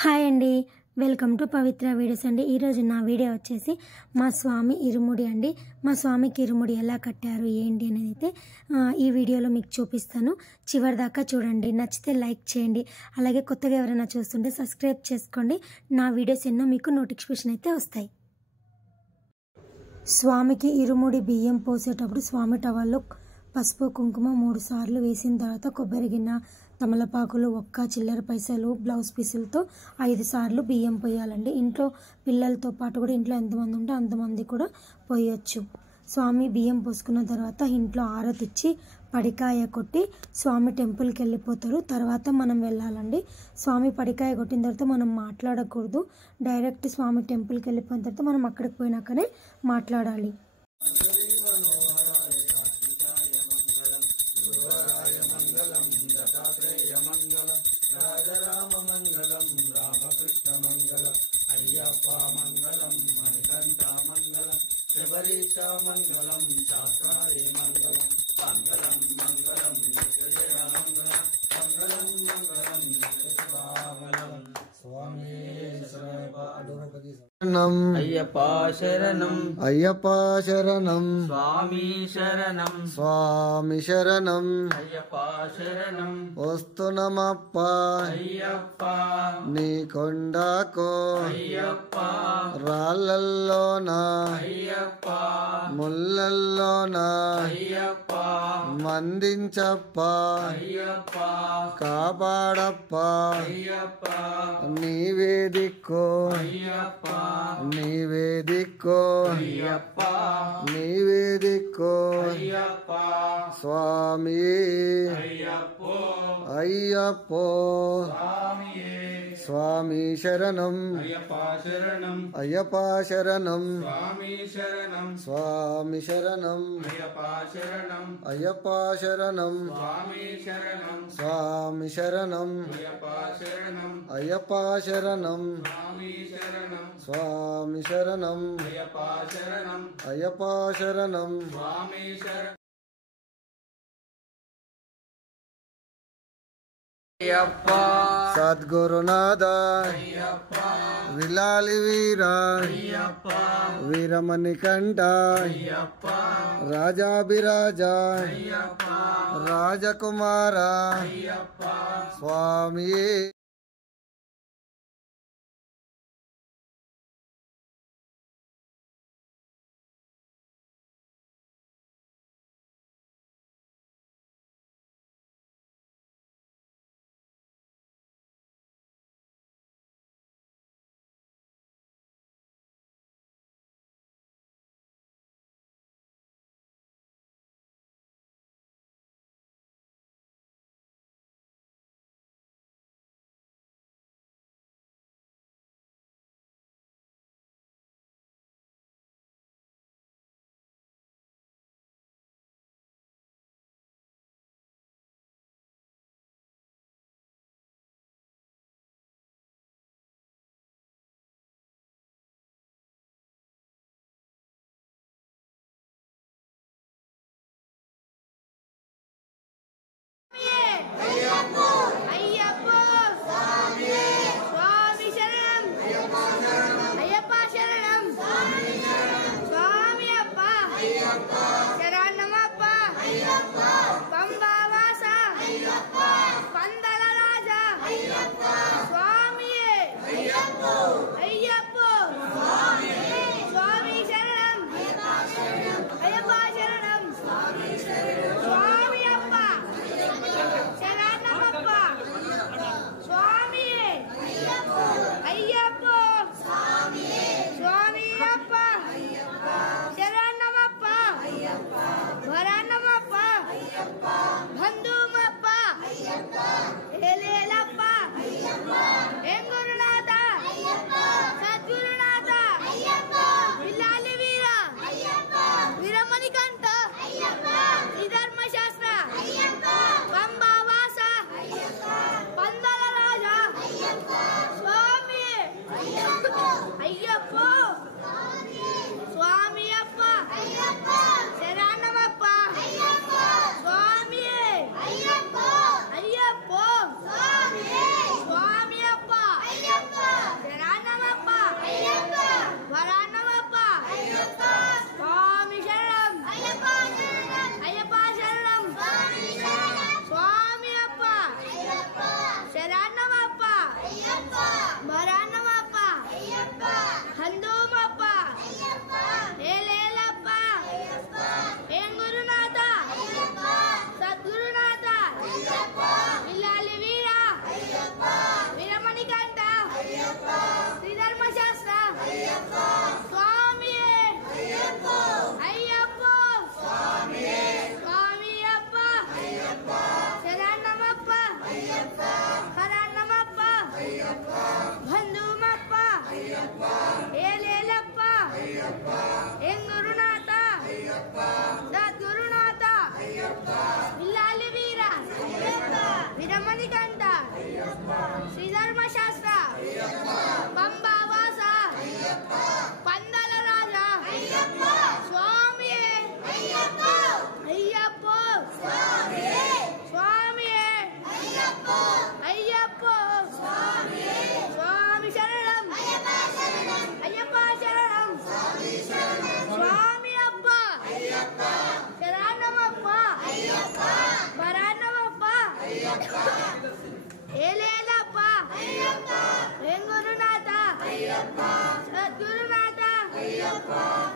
Hi అండి, welcome to Pavitra videos అండి. ఈరోజు నా వీడియో వచ్చేసి మా స్వామి ఇరుముడి అండి. మా స్వామికి ఇరుముడి ఎలా కట్టారు ఏంటి అనేది అయితే ఈ వీడియోలో మీకు చూపిస్తాను. చివరి దాకా చూడండి. నచ్చితే లైక్ చేయండి. అలాగే కొత్తగా ఎవరైనా చూస్తుంటే సబ్స్క్రైబ్ చేసుకోండి. నా వీడియోస్ ఎన్నో మీకు నోటిఫికేషన్ అయితే వస్తాయి. స్వామికి ఇరుముడి బియ్యం పోసేటప్పుడు స్వామి టవల్లో పసుపు కుంకుమ 3 సార్లు వేసిన తర్వాత కొబ్బరి గిన్నె, తమలపాకులు, ఒక్క చిల్లర పైసలు, బ్లౌజ్ పీసులతో 5 సార్లు బియ్యం పోయాలండి. ఇంట్లో పిల్లలతో పాటు కూడా ఇంట్లో ఎంతమంది ఉంటే అంతమంది కూడా పోయొచ్చు. స్వామి బియ్యం పోసుకున్న తర్వాత ఇంట్లో ఆరతి ఇచ్చి పడికాయ కొట్టి స్వామి టెంపుల్కి వెళ్ళిపోతారు. తర్వాత మనం వెళ్ళాలండి. స్వామి పడికాయ కొట్టిన తర్వాత మనం మాట్లాడకూడదు. డైరెక్ట్ స్వామి టెంపుల్కి వెళ్ళిపోయిన తర్వాత మనం అక్కడికి పోయినాకనే మాట్లాడాలి. రాజరామ మంగళం రామకృష్ణ మంగళం అయ్యప్ప మంగళం మణికంఠ మంగళం శబరీశ మంగళం శాస్త్రారి మంగళం మంగళం మంగళం జయ మంగళం మంగళం మంగళం మంగళం స్వామి శరణం అయ్యప్ప శరణం అయ్యప్ప శరణం స్వామి శరణం స్వామి శరణం అయ్యప్ప శరణం వస్తునమప్ప అయ్యప్ప నీ కొండకో అయ్యప్ప రాళ్ళల్లోన అయ్యప్ప ముళ్ళల్లోన అయ్యప్ప మందించప్ప అయ్యప్ప కాపాడప్ప అయ్యప్ప నీవే దిక్కో అయ్యప్ప నీవే దిక్కో అయ్యప్ప నీవే దిక్కో అయ్యప్ప స్వామి అయ్యప్పో అయ్యప్పో స్వామి శరణం అయ్యప్ప శరణం అయ్యప్ప శరణం స్వామి శరణం స్వామి శరణం అయ్యప్ప శరణం అయ్యప్ప శరణం స్వామి శరణం స్వామి శరణం అయ్యప్ప శరణం అయ్యప్ప శరణం స్వామి శరణం స్వామి శరణం అయ్యప్ప శరణం అయ్యప్ప శరణం స్వామి శరణం అయ్యప్ప సద్గురునాథ అయ్యప్ప విలాలి వీర అయ్యప్ప వీరమణికంఠ అయ్యప్ప రాజాభిరాజ అయ్యప్ప రాజకుమార అయ్యప్ప స్వామి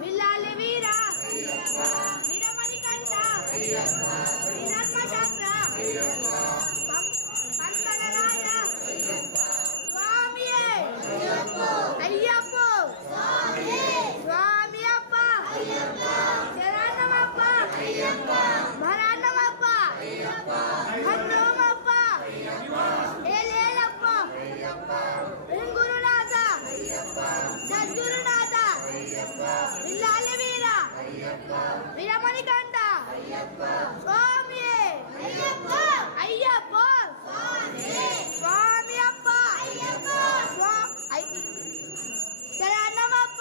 విల్లాలి వీర వీరమణికంఠ శ్రీధర్మశాస్త్ర పంతల రాజ స్వామియే అయ్యప్ప స్వామి అప్ప శరణమప్ప భరణమప్ప భద్రమప్ప ఏలేలప్ప గురునాథ సద్గురునాథ విల్లాలి వీర వీరమణికంఠ స్వామియే అయ్యప్ప స్వామి అప్ప శరణమప్ప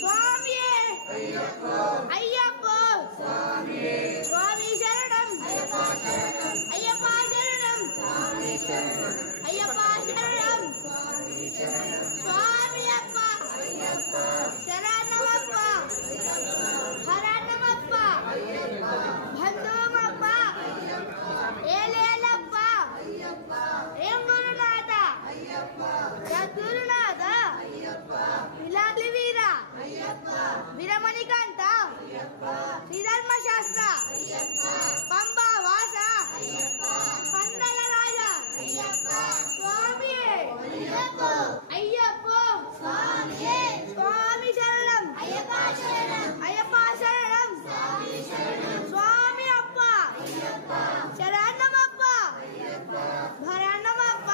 స్వామియే అయ్యప్ప స్వామి శరణం అయ్యప్ప శరణం అయ్యప్ప శరణం స్వామి అప్ప శరణమప్ప హరణమప్ప బంధుమప్ప ఏలేలప్ప ఏం గురునాథ సద్గురునాథ విలాలి వీర వీరమణికంఠ శ్రీధర్మశాస్త్ర పంబా వాస పందల రాజ స్వామి అయ్యప్ప స్వామి శరణం అయ్యప్ప శరణం స్వామి అప్ప శరణమప్ప భరణమప్ప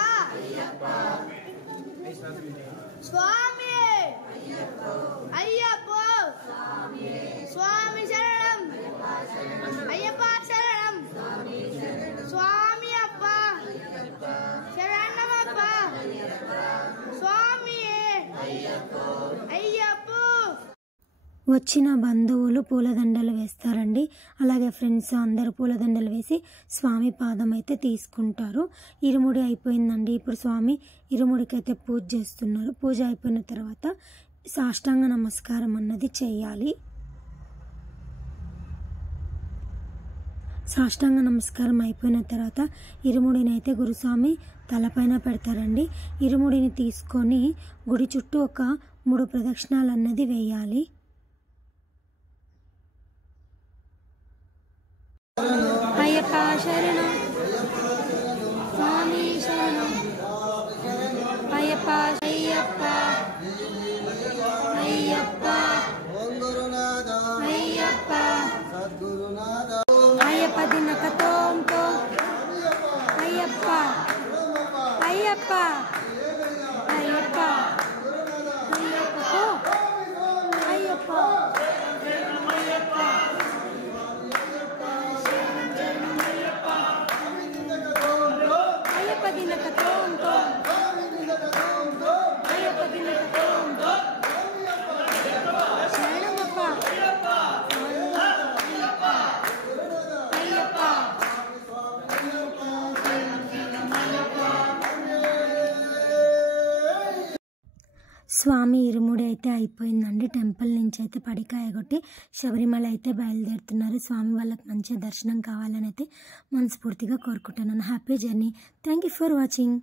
స్వామి అయ్యప్ప స్వామి శరణం అయ్యప్ప శరణం స్వామి అప్ప శరణమప్ప స్వామి అయ్యప్ప. వచ్చిన బంధువులు పూలదండలు వేస్తారండి. అలాగే ఫ్రెండ్స్ అందరూ పూలదండలు వేసి స్వామి పాదం అయితే తీసుకుంటారు. ఇరుముడి అయిపోయిందండి. ఇప్పుడు స్వామి ఇరుముడికి అయితే పూజ చేస్తున్నారు. పూజ అయిపోయిన తర్వాత సాష్టాంగ నమస్కారం అన్నది చేయాలి. సాష్టాంగ నమస్కారం అయిపోయిన తర్వాత ఇరుముడిని అయితే గురుస్వామి తలపైన పెడతారండి. ఇరుముడిని తీసుకొని గుడి చుట్టూ ఒక 3 ప్రదక్షిణాలు అన్నది వేయాలి. అయ్యప్ప శరణం స్వామి శరణం అయ్యప్ప అయ్యప్ప అయ్యప్ప అయ్యప్ప అయ్యప్ప దినకతోంతో అయ్యప్ప అయ్యప్ప అయ్యప్ప అయ్యప్ప అయ్యప్ప అయ్యప్ప దినకతోంతో అయ్యప్ప దినకతోంతో శరణమప్ప అయ్యప్ప స్వామి ఇరుముడి అయితే అయిపోయిందండి. టెంపుల్ నుంచి అయితే పడికాయ కొట్టి శబరిమల అయితే బయలుదేరుతున్నారు. స్వామి వాళ్ళకి మంచిగా దర్శనం కావాలని అయితే మనస్ఫూర్తిగా కోరుకుంటున్నాను. Happy journey. Thank you for watching.